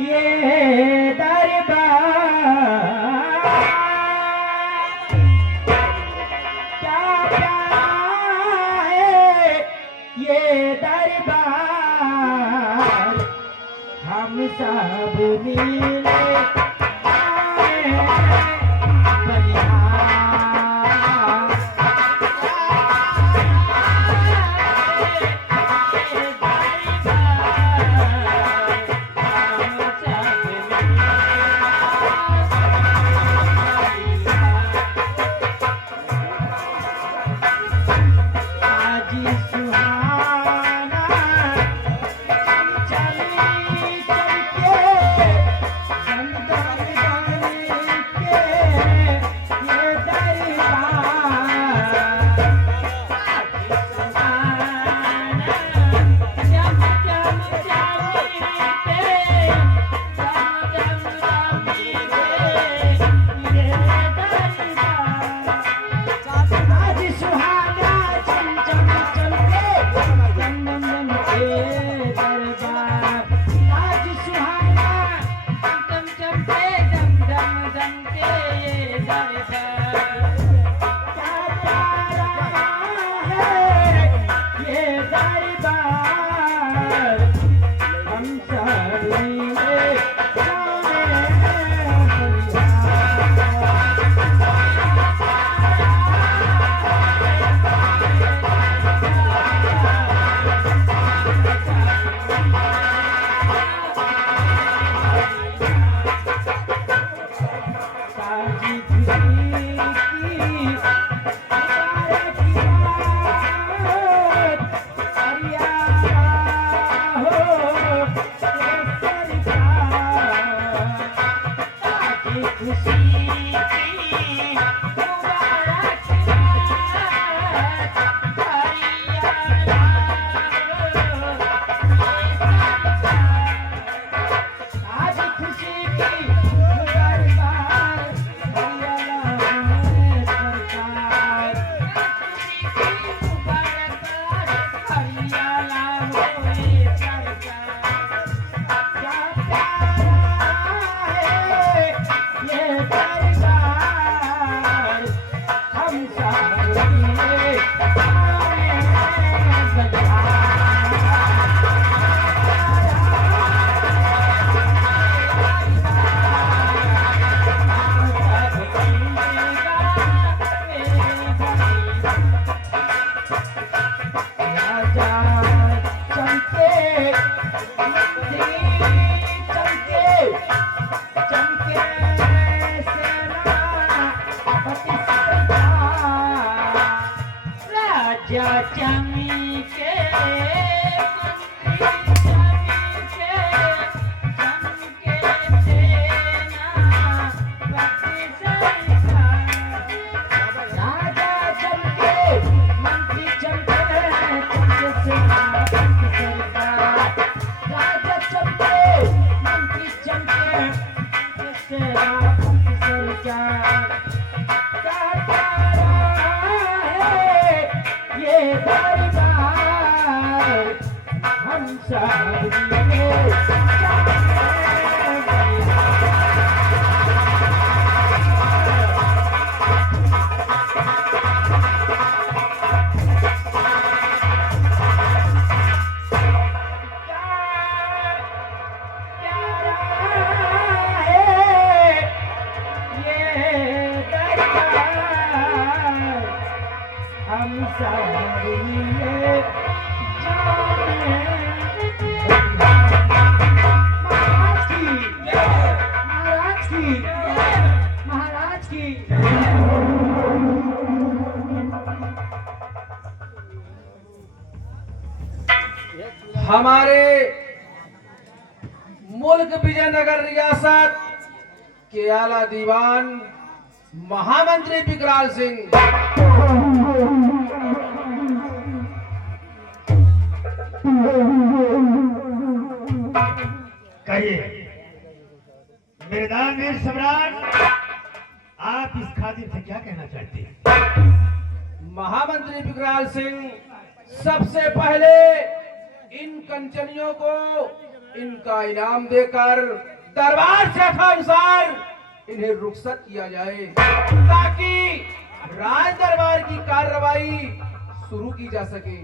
ये दरबार क्या पाए ये दरबार हम सब मिले हमारे मुल्क विजयनगर रियासत के आला दीवान महामंत्री विकराल सिंह कहिए मेरे दानवीर सम्राट, आप इस खातिर से क्या कहना चाहते हैं? महामंत्री विकराल सिंह सबसे पहले इन कंचनियों को इनका इनाम देकर दरबार से अनुसार इन्हें रुखसत किया जाए ताकि राज दरबार की कार्रवाई शुरू की जा सके।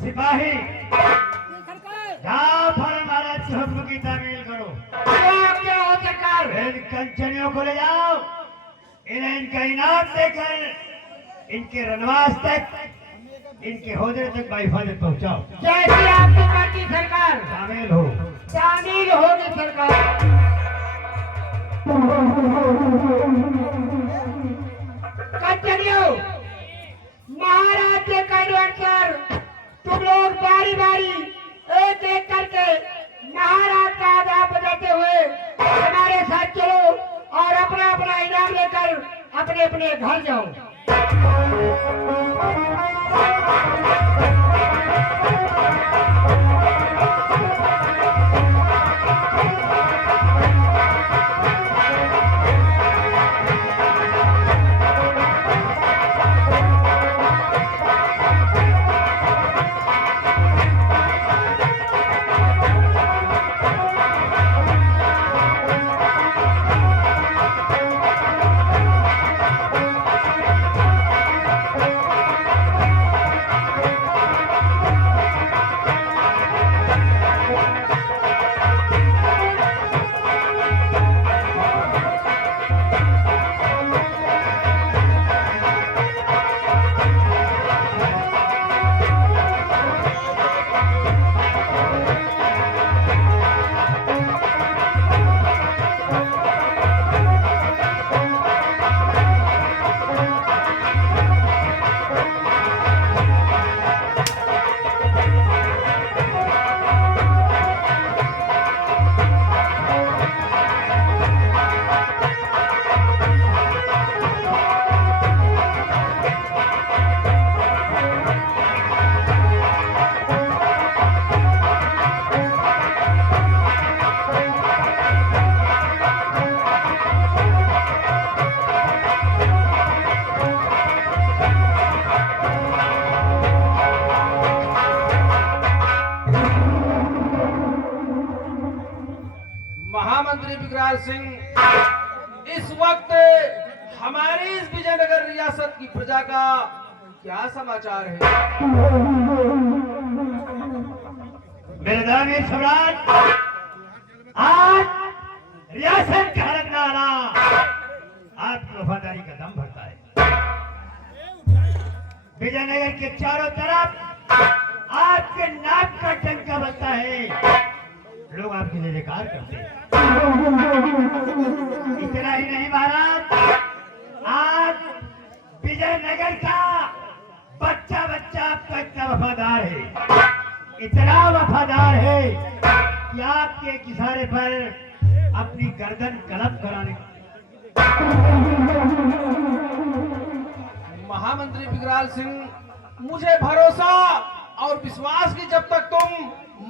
सिपाही जाओ फौरन महाराज के हुक्म की तामील करो। क्या हो सरकार? इन कंचनियों को ले जाओ, इन्हें इनका इनाम देकर इनके रनवास तक, इनके होदे तक बाहिफाजत पहुंचाओ। जैसी आपकी मर्जी सरकार। शामिल हो। शामिल होगी सरकार। कंचनियों, महाराज के कहने अनुसार तुम लोग बारी बारी एक एक करके महाराज का आदाब बजाते हुए हमारे साथ चलो और अपना अपना इनाम लेकर अपने अपने घर जाओ। महामंत्री विकराल सिंह, इस वक्त हमारी इस विजयनगर रियासत की प्रजा का क्या समाचार है? मेरे दानवीर सम्राट, आज रियासत का हलफनामा आपकी वफादारी का दम भरता है। विजयनगर के चारों तरफ आपके नाक का डंका बजता है, लोग आपकी जय जयकार करते हैं। इतना ही नहीं महाराज, आज विजयनगर का बच्चा बच्चा आपका इतना वफादार है, इतना वफादार है कि आपके एक इशारे पर अपनी गर्दन कलप कराने। महामंत्री विकराल सिंह, मुझे भरोसा और विश्वास कि जब तक तुम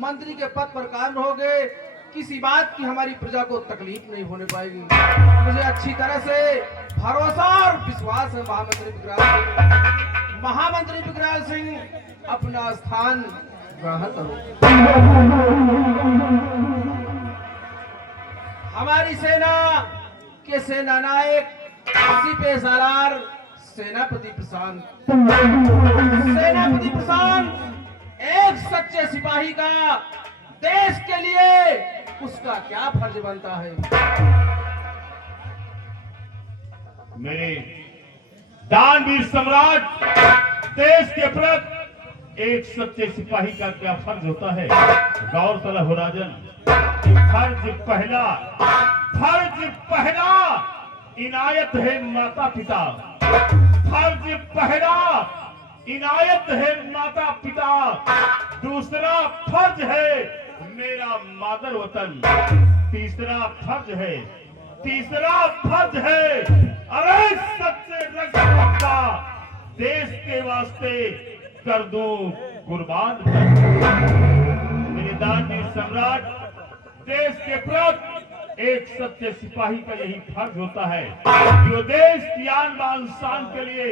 मंत्री के पद पर कायम रहोगे किसी बात की हमारी प्रजा को तकलीफ नहीं होने पाएगी। मुझे अच्छी तरह से भरोसा और विश्वास है महामंत्री विकराल सिंह। महामंत्री विकराल सिंह, अपना स्थान ग्रहण करो। हमारी सेना के सेना नायक सिपह सालार सेनापति प्रशांत, सेनापति प्रशांत एक सच्चे सिपाही का देश के लिए उसका क्या फर्ज बनता है? मेरे दानवीर सम्राट, देश के प्रति एक सच्चे सिपाही का क्या फर्ज होता है? गौरतलब हो राजन, फर्ज पहला इनायत है माता पिता, फर्ज पहला इनायत है माता पिता, दूसरा फर्ज है मेरा मादर वतन, तीसरा फर्ज है अरे सच्चे रक्षा देश के वास्ते कर दूं कुर्बान। मेरे दानवीर सम्राट, देश के प्रति एक सच्चे सिपाही का यही फर्ज होता है जो देश की आन बान शान के लिए,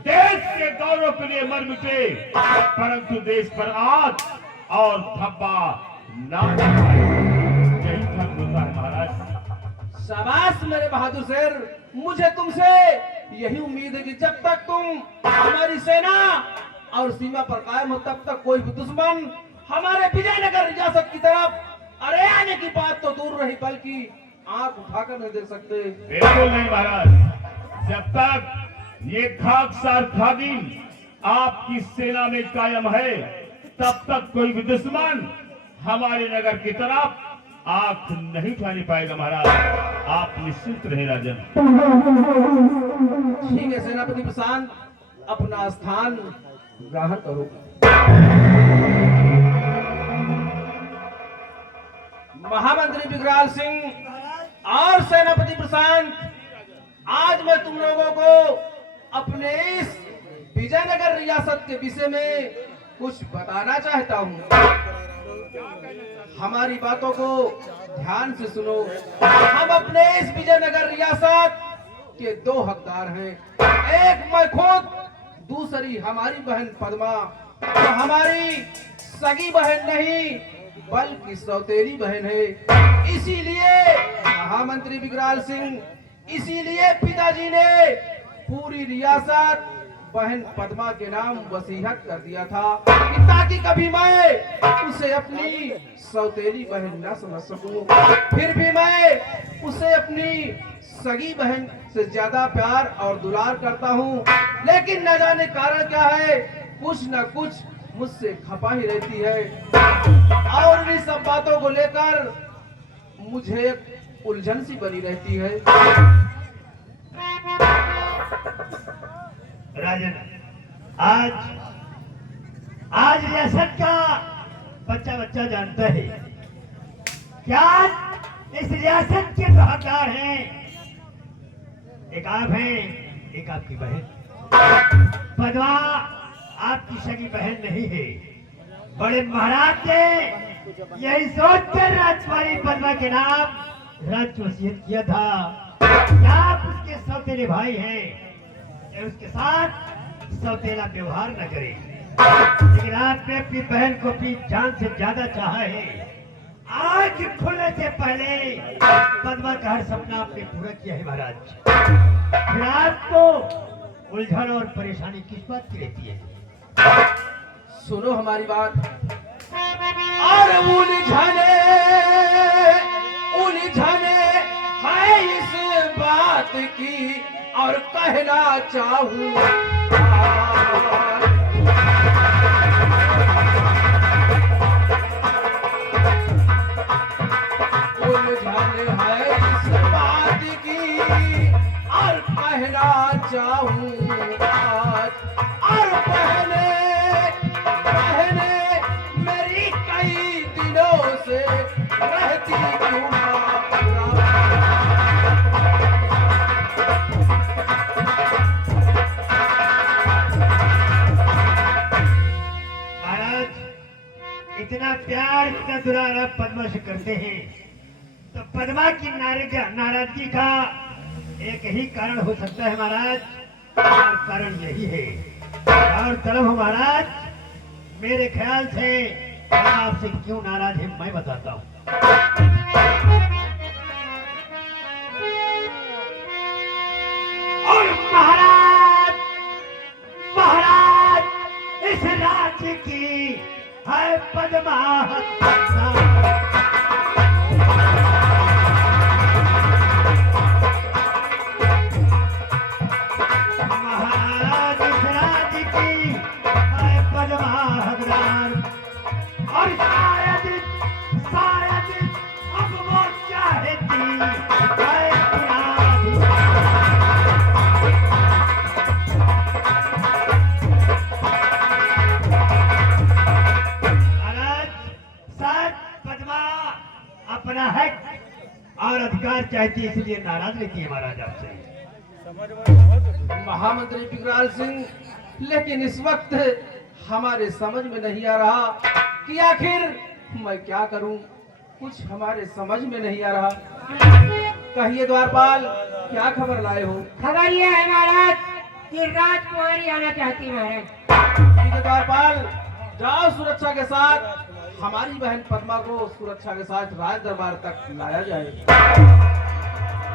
देश के गौरव के लिए मर मिटे, परंतु देश पर आज और धब्बा ना लगाए। यही धर्म होता है महाराज। शाबाश मेरे बहादुर शेर, मुझे तुमसे यही उम्मीद है कि जब तक तुम हमारी सेना और सीमा पर कायम हो तब तक कोई भी दुश्मन हमारे विजयनगर रियासत की तरफ अरे आने की बात तो दूर रही बल्कि आंख उठाकर नहीं देख सकते। बिल्कुल नहीं महाराज, जब तक ये खाकसार खादिम आपकी सेना में कायम है तब तक कोई भी दुश्मन हमारे नगर की तरफ आंख नहीं उठाने पाएगा महाराज। आप निश्चिंत रहे राजन। ठीक है सेनापति प्रशांत, अपना स्थान ग्रहण करो। महामंत्री विकराल सिंह और सेनापति प्रशांत, आज मैं तुम लोगों को अपने इस विजयनगर रियासत के विषय में कुछ बताना चाहता हूँ। हमारी बातों को ध्यान से सुनो। हम अपने इस विजयनगर रियासत के दो हकदार हैं, एक मैं खुद, दूसरी हमारी बहन पद्मा, जो हमारी सगी बहन नहीं बल्कि सौतेली बहन है। इसीलिए महामंत्री विकराल सिंह, इसीलिए पिताजी ने पूरी रियासत बहन पद्मा के नाम वसीयत कर दिया था कि ताकि कभी मैं उसे अपनी सौतेली बहन न समझ सकूं। फिर भी मैं उसे अपनी सगी बहन से ज्यादा प्यार और दुलार करता हूं, लेकिन न जाने कारण क्या है, कुछ न कुछ मुझसे खपा ही रहती है और इन सब बातों को लेकर मुझे एक उलझन सी बनी रहती है। राजन, आज रियासत का बच्चा बच्चा जानता है क्या इस रियासत के दो हकदार हैं, एक आप हैं, एक आपकी बहन पद्मा। आपकी सगी बहन नहीं है। बड़े महाराज ने यही सोचकर राजकुमारी पद्मा के नाम राज्य वसीयत किया था कि आप उसके सौतेले भाई हैं, उसके साथ सौतेला व्यवहार न करें। लेकिन आपने अपनी बहन को अपनी जान से ज्यादा चाहा है। आज खुलने से पहले पद्मा का हर सपना आपने पूरा किया है महाराज। फिर आपको उलझन और परेशानी किस बात की रहती है? सुनो हमारी बात। और उलझने है इस बात की और कहना चाहूं, उलझन है इस बात की और कहना चाहूं और बहने मेरी कई दिनों से रहती क्यों ना। महाराज, इतना प्यार इतना दुलार आप पद्मा से करते हैं तो पद्मा की नाराजगी का एक ही कारण हो सकता है महाराज, और कारण यही है। और तलब हो महाराज, मेरे ख्याल से पद्मा आपसे क्यों नाराज है मैं बताता हूँ। और महाराज इस राज्य की है पद्मा। महाराज इस राज्य की है पद्मा हकदार। और शायद अब वो चाहती है अपना हक और अधिकार चाहती है, इसलिए नाराज रहती है महाराज आपसे। महामंत्री विकराल सिंह, लेकिन इस वक्त हमारे समझ में नहीं आ रहा कि आखिर मैं क्या करूं। कुछ हमारे समझ में नहीं आ रहा। कहिए द्वारपाल, क्या खबर लाए हो? खबर यह है महाराज कि राजकुमारी आना चाहती है महाराज। ठीक है द्वारपाल, जाओ सुरक्षा के साथ हमारी बहन पद्मा को सुरक्षा के साथ राज दरबार तक लाया जाए।